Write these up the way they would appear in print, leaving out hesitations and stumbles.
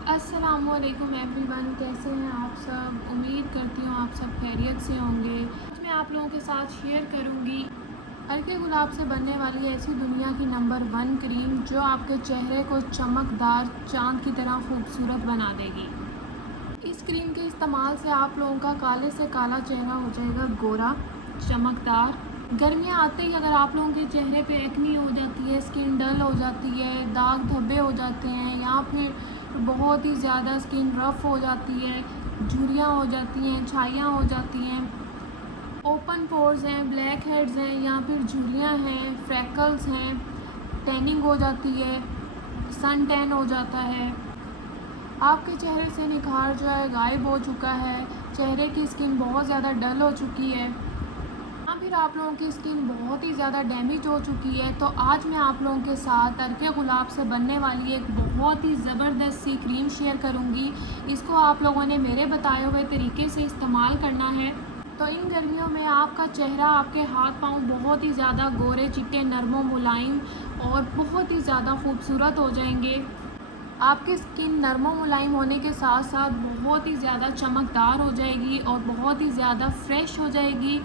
अस्सलाम वालेकुम एवरीवन, कैसे हैं आप सब। उम्मीद करती हूँ आप सब खैरियत से होंगे। आज मैं आप लोगों के साथ शेयर करूँगी अर्के गुलाब से बनने वाली ऐसी दुनिया की नंबर 1 क्रीम जो आपके चेहरे को चमकदार चाँद की तरह खूबसूरत बना देगी। इस क्रीम के इस्तेमाल से आप लोगों का काले से काला चेहरा हो जाएगा गोरा, चमकदार। गर्मियाँ आते ही अगर आप लोगों के चेहरे पे एक्नी हो जाती है, स्किन डल हो जाती है, दाग धब्बे हो जाते हैं या फिर बहुत ही ज़्यादा स्किन रफ़ हो जाती है, झुर्रियाँ हो जाती हैं, छाइयाँ हो जाती हैं, ओपन पोर्स हैं, ब्लैक हेड्स हैं या फिर झुर्रियाँ हैं, फ्रैकल्स हैं, टैनिंग हो जाती है, सन टैन हो जाता है, आपके चेहरे से निखार जो है गायब हो चुका है, चेहरे की स्किन बहुत ज़्यादा डल हो चुकी है या फिर आप लोगों की स्किन बहुत ही ज़्यादा डैमेज हो चुकी है, तो आज मैं आप लोगों के साथ अर्के गुलाब से बनने वाली एक बहुत ही ज़बरदस्त सी क्रीम शेयर करूंगी। इसको आप लोगों ने मेरे बताए हुए तरीके से इस्तेमाल करना है। तो इन गर्मियों में आपका चेहरा, आपके हाथ पाँव बहुत ही ज़्यादा गोरे चिट्टे, नरमो मुलायम और बहुत ही ज़्यादा खूबसूरत हो जाएंगे। आपकी स्किन नरमो मुलायम होने के साथ साथ बहुत ही ज़्यादा चमकदार हो जाएगी और बहुत ही ज़्यादा फ्रेश हो जाएगी।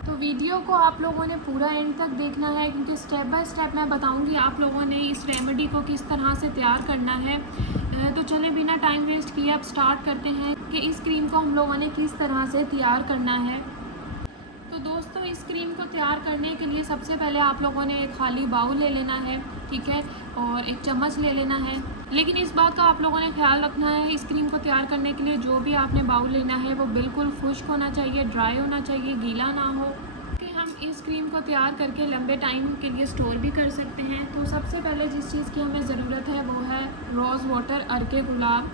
तो वीडियो को आप लोगों ने पूरा एंड तक देखना है क्योंकि स्टेप बाय स्टेप मैं बताऊंगी आप लोगों ने इस रेमेडी को किस तरह से तैयार करना है। तो चलें बिना टाइम वेस्ट किए अब स्टार्ट करते हैं कि इस क्रीम को हम लोगों ने किस तरह से तैयार करना है। तो दोस्तों, इस क्रीम को तैयार करने के लिए सबसे पहले आप लोगों ने एक खाली बाउल ले लेना है, ठीक है, और एक चम्मच ले लेना है। लेकिन इस बात का आप लोगों ने ख्याल रखना है, इस क्रीम को तैयार करने के लिए जो भी आपने बाउल लेना है वो बिल्कुल खुश्क होना चाहिए, ड्राई होना चाहिए, गीला ना हो, कि हम इस क्रीम को तैयार करके लंबे टाइम के लिए स्टोर भी कर सकते हैं। तो सबसे पहले जिस चीज़ की हमें ज़रूरत है वो है रोज़ वाटर, अर्के गुलाब।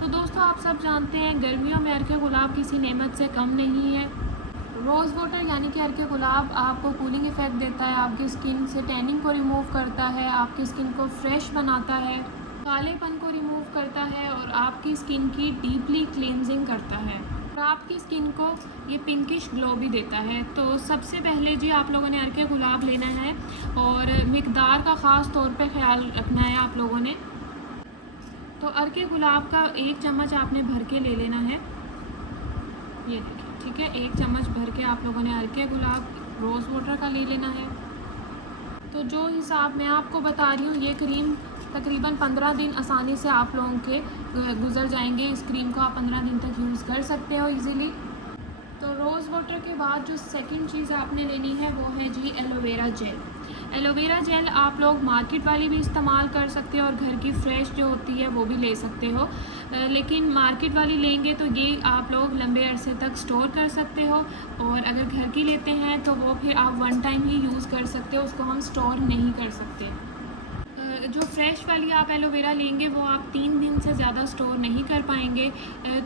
तो दोस्तों, आप सब जानते हैं गर्मियों में अर्के गुलाब किसी नेमत से कम नहीं है। रोज़ वाटर यानी कि अर्के गुलाब आपको कूलिंग इफ़ेक्ट देता है, आपकी स्किन से टैनिंग को रिमूव करता है, आपकी स्किन को फ्रेश बनाता है, कालेपन को रिमूव करता है और आपकी स्किन की डीपली क्लींजिंग करता है और आपकी स्किन को ये पिंकिश ग्लो भी देता है। तो सबसे पहले जी आप लोगों ने अर्के गुलाब लेना है और मिकदार का ख़ास तौर पे ख्याल रखना है आप लोगों ने। तो अर्के गुलाब का 1 चम्मच आपने भर के ले लेना है, ये देखिए, ठीक है। 1 चम्मच भर के आप लोगों ने अर्के गुलाब रोज़ वाटर का ले लेना है। तो जो हिसाब मैं आपको बता रही हूँ, ये क्रीम तकरीबन 15 दिन आसानी से आप लोगों के गुज़र जाएंगे। इस क्रीम को आप 15 दिन तक यूज़ कर सकते हो इजीली। तो रोज़ वाटर के बाद जो सेकंड चीज़ आपने लेनी है वो है जी एलोवेरा जेल। एलोवेरा जेल आप लोग मार्केट वाली भी इस्तेमाल कर सकते हो और घर की फ्रेश जो होती है वो भी ले सकते हो। लेकिन मार्केट वाली लेंगे तो ये आप लोग लंबे अरसे तक स्टोर कर सकते हो और अगर घर की लेते हैं तो वो फिर आप वन टाइम ही यूज़ कर सकते हो, उसको हम स्टोर नहीं कर सकते। जो फ्रेश वाली आप एलोवेरा लेंगे वो आप 3 दिन से ज़्यादा स्टोर नहीं कर पाएंगे।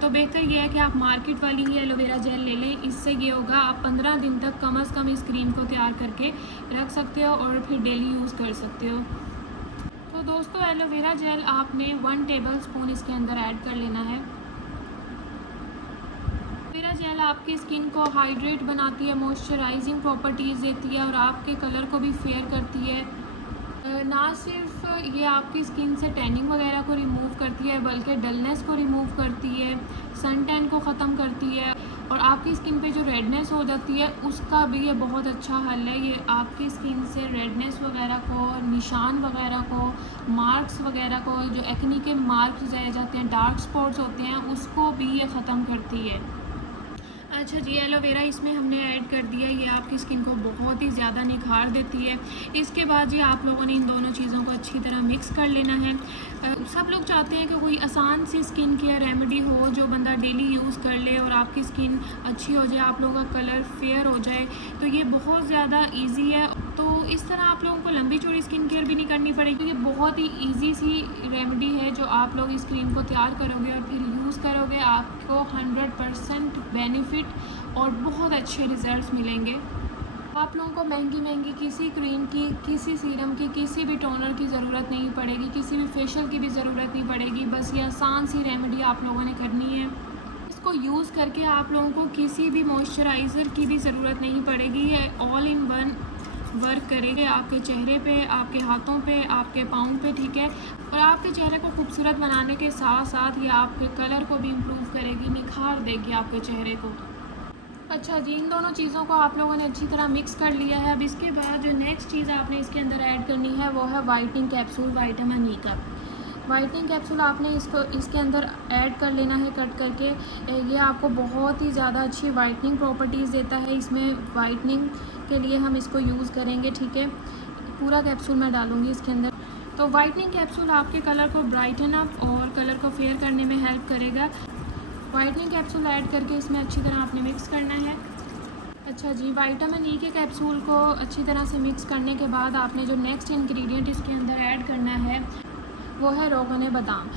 तो बेहतर ये है कि आप मार्केट वाली ही एलोवेरा जेल ले लें। इससे ये होगा आप 15 दिन तक कम अज़ कम इस क्रीम को तैयार करके रख सकते हो और फिर डेली यूज़ कर सकते हो। तो दोस्तों, एलोवेरा जेल आपने 1 टेबल स्पून इसके अंदर ऐड कर लेना है। एलोवेरा जेल आपकी स्किन को हाइड्रेट बनाती है, मॉइस्चराइजिंग प्रॉपर्टीज़ देती है और आपके कलर को भी फेयर करती है। ना सिर्फ ये आपकी स्किन से टैनिंग वगैरह को रिमूव करती है बल्कि डलनेस को रिमूव करती है, सन टैन को ख़त्म करती है और आपकी स्किन पे जो रेडनेस हो जाती है उसका भी ये बहुत अच्छा हल है। ये आपकी स्किन से रेडनेस वगैरह को, निशान वगैरह को, मार्क्स वगैरह को, जो एक्नी के मार्क्स रह जाते हैं, डार्क स्पॉट्स होते हैं, उसको भी ये ख़त्म करती है। अच्छा जी, एलोवेरा इसमें हमने ऐड कर दिया, ये आपकी स्किन को बहुत ही ज़्यादा निखार देती है। इसके बाद जी आप लोगों ने इन दोनों चीज़ों को अच्छी तरह मिक्स कर लेना है। सब लोग चाहते हैं कि कोई आसान सी स्किन केयर रेमेडी हो जो बंदा डेली यूज़ कर ले और आपकी स्किन अच्छी हो जाए, आप लोगों का कलर फेयर हो जाए। तो ये बहुत ज़्यादा ईजी है। तो इस तरह आप लोगों को लंबी चौड़ी स्किन केयर भी नहीं करनी पड़ेगी। ये बहुत ही ईजी सी रेमेडी है जो आप लोग इस क्रीम को तैयार करोगे और फिर यूज़ करोगे, आपको 100% बेनिफिट और बहुत अच्छे रिज़ल्ट्स मिलेंगे। आप लोगों को महंगी किसी क्रीम की, किसी सीरम की, किसी भी टोनर की ज़रूरत नहीं पड़ेगी, किसी भी फेशियल की भी ज़रूरत नहीं पड़ेगी। बस ये आसान सी रेमेडी आप लोगों ने करनी है। इसको यूज़ करके आप लोगों को किसी भी मॉइस्चराइज़र की भी ज़रूरत नहीं पड़ेगी। ये ऑल इन वन वर्क करेगी आपके चेहरे पे, आपके हाथों पे, आपके पाँव पे, ठीक है। और आपके चेहरे को खूबसूरत बनाने के साथ साथ ये आपके कलर को भी इम्प्रूव करेगी, निखार देगी आपके चेहरे को। अच्छा जी, इन दोनों चीज़ों को आप लोगों ने अच्छी तरह मिक्स कर लिया है। अब इसके बाद जो नेक्स्ट चीज़ आपने इसके अंदर ऐड करनी है वो है वाइटनिंग कैप्सूल विटामिन ई का। वाइटनिंग कैप्सूल आपने इसको इसके अंदर ऐड कर लेना है कट करके। ये आपको बहुत ही ज़्यादा अच्छी वाइटनिंग प्रॉपर्टीज़ देता है। इसमें वाइटनिंग के लिए हम इसको यूज़ करेंगे, ठीक है। पूरा कैप्सूल मैं डालूँगी इसके अंदर। तो वाइटनिंग कैप्सूल आपके कलर को ब्राइटन अप और कलर को फेयर करने में हेल्प करेगा। वाइटनिंग कैप्सूल ऐड करके इसमें अच्छी तरह आपने मिक्स करना है। अच्छा जी, विटामिन ई के कैप्सूल को अच्छी तरह से मिक्स करने के बाद आपने जो नेक्स्ट इंग्रेडिएंट इसके अंदर ऐड करना है वो है रोगन बादाम।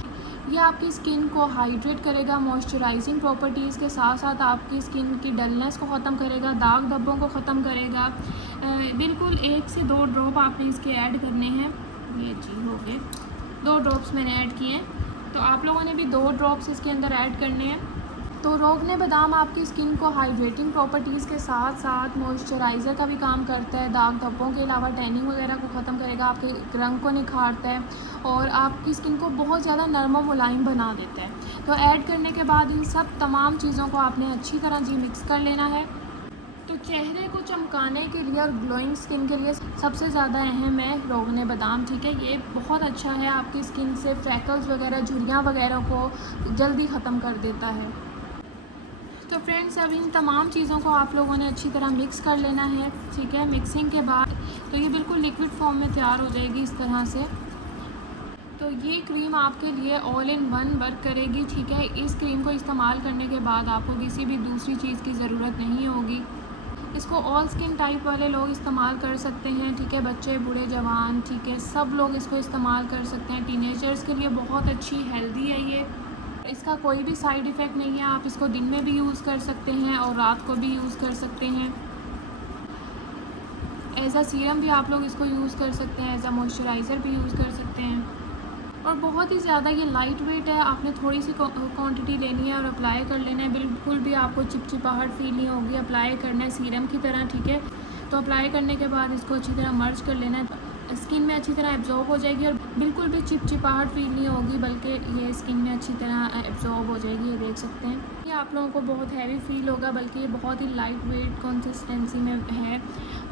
ये आपकी स्किन को हाइड्रेट करेगा, मॉइस्चराइजिंग प्रॉपर्टीज़ के साथ साथ आपकी स्किन की डलनेस को ख़त्म करेगा, दाग धब्बों को ख़त्म करेगा। बिल्कुल 1 से 2 ड्रॉप आपने इसके ऐड करने हैं। ये जी हो गए, 2 ड्रॉप्स मैंने ऐड किए हैं, तो आप लोगों ने भी 2 ड्रॉप्स इसके अंदर ऐड करने हैं। तो रोगन बादाम आपकी स्किन को हाइड्रेटिंग प्रॉपर्टीज़ के साथ साथ मॉइस्चराइज़र का भी काम करता है, दाग धब्बों के अलावा टैनिंग वगैरह को ख़त्म करेगा, आपके रंग को निखारता है और आपकी स्किन को बहुत ज़्यादा नरम और मुलायम बना देता है। तो ऐड करने के बाद इन सब तमाम चीज़ों को आपने अच्छी तरह जी मिक्स कर लेना है। तो चेहरे को चमकाने के लिए और ग्लोइंग स्किन के लिए सबसे ज़्यादा अहम है रोगन बादाम, ठीक है। ये बहुत अच्छा है, आपकी स्किन से फ्रैकल्स वगैरह, झुर्रियाँ वगैरह को जल्दी ख़त्म कर देता है। तो फ्रेंड्स, अब इन तमाम चीज़ों को आप लोगों ने अच्छी तरह मिक्स कर लेना है, ठीक है। मिक्सिंग के बाद तो ये बिल्कुल लिक्विड फॉर्म में तैयार हो जाएगी इस तरह से। तो ये क्रीम आपके लिए ऑल इन वन वर्क करेगी, ठीक है। इस क्रीम को इस्तेमाल करने के बाद आपको किसी भी दूसरी चीज़ की ज़रूरत नहीं होगी। इसको ऑल स्किन टाइप वाले लोग इस्तेमाल कर सकते हैं, ठीक है। बच्चे, बूढ़े, जवान, ठीक है, सब लोग इसको इस्तेमाल कर सकते हैं। टीनेजर्स के लिए बहुत अच्छी, हेल्दी है ये। इसका कोई भी साइड इफ़ेक्ट नहीं है। आप इसको दिन में भी यूज़ कर सकते हैं और रात को भी यूज़ कर सकते हैं। एज अ सीरम भी आप लोग इसको यूज़ कर सकते हैं, एज अ मॉइस्चराइज़र भी यूज़ कर सकते हैं। और बहुत ही ज़्यादा ये लाइट वेट है। आपने थोड़ी सी क्वांटिटी लेनी है और अप्लाई कर लेना है। बिल्कुल भी आपको चिपचिपाहट फील नहीं होगी। अप्लाई करना है सीरम की तरह, ठीक है। तो अप्लाई करने के बाद इसको अच्छी तरह मर्ज कर लेना है, स्किन में अच्छी तरह एब्जॉर्ब हो जाएगी और बिल्कुल भी चिपचिपाहट फील नहीं होगी, बल्कि ये स्किन में अच्छी तरह एब्जॉर्ब हो जाएगी। ये देख सकते हैं, ये आप लोगों को बहुत हैवी फील होगा, बल्कि ये बहुत ही लाइट वेट कंसिस्टेंसी में है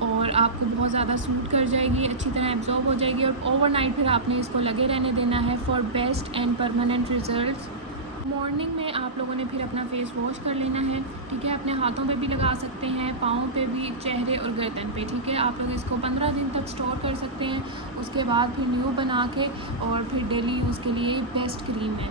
और आपको बहुत ज़्यादा सूट कर जाएगी, अच्छी तरह एब्जॉर्ब हो जाएगी। और ओवरनाइट फिर आपने इसको लगे रहने देना है for best and permanent results. Morning में आप लोगों ने फिर अपना फेस वॉश कर लेना है, ठीक है। अपने हाथों पे भी लगा सकते हैं, पाँव पे भी, चेहरे और गर्दन पे, ठीक है। आप लोग इसको 15 दिन तक स्टोर कर सकते हैं। उसके बाद फिर न्यू बना के और फिर डेली यूज़ के लिए बेस्ट क्रीम है।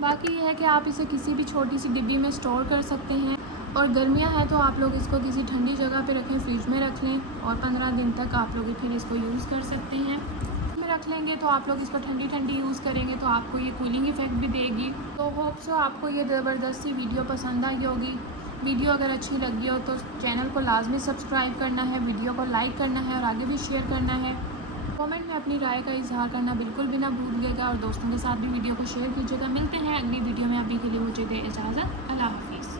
बाकी ये है कि आप इसे किसी भी छोटी सी डिब्बी में स्टोर कर सकते हैं और गर्मियाँ हैं तो आप लोग इसको किसी ठंडी जगह पे रखें, फ्रिज में रख लें और 15 दिन तक आप लोग फिर इसको यूज़ कर सकते हैं। रख लेंगे तो आप लोग इसको ठंडी ठंडी यूज़ करेंगे तो आपको ये कूलिंग इफ़ेक्ट भी देगी। तो होप सो आपको ये ज़बरदस्त सी वीडियो पसंद आई होगी। वीडियो अगर अच्छी लगी हो तो चैनल को लाजमी सब्सक्राइब करना है, वीडियो को लाइक करना है और आगे भी शेयर करना है। कमेंट में अपनी राय का इजहार करना बिल्कुल भी ना भूलिएगा और दोस्तों के साथ भी वीडियो को शेयर कीजिएगा। मिलते हैं अगली वीडियो में। अभी के लिए मुझे दे इजाज़त। अल्लाह हाफिज़।